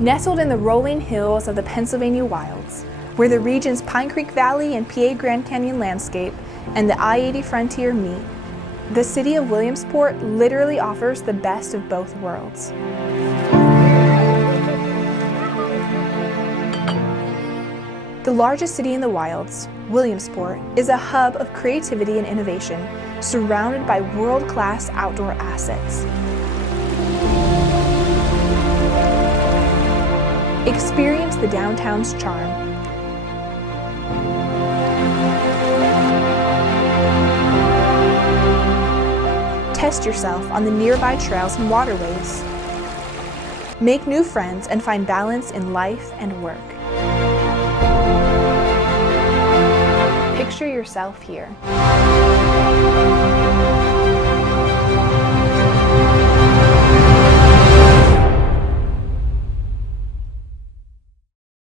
Nestled in the rolling hills of the Pennsylvania wilds, where the region's Pine Creek Valley and PA Grand Canyon landscape and the I-80 frontier meet, the city of Williamsport literally offers the best of both worlds. The largest city in the wilds, Williamsport, is a hub of creativity and innovation, surrounded by world-class outdoor assets. Experience the downtown's charm. Test yourself on the nearby trails and waterways. Make new friends and find balance in life and work. Picture yourself here.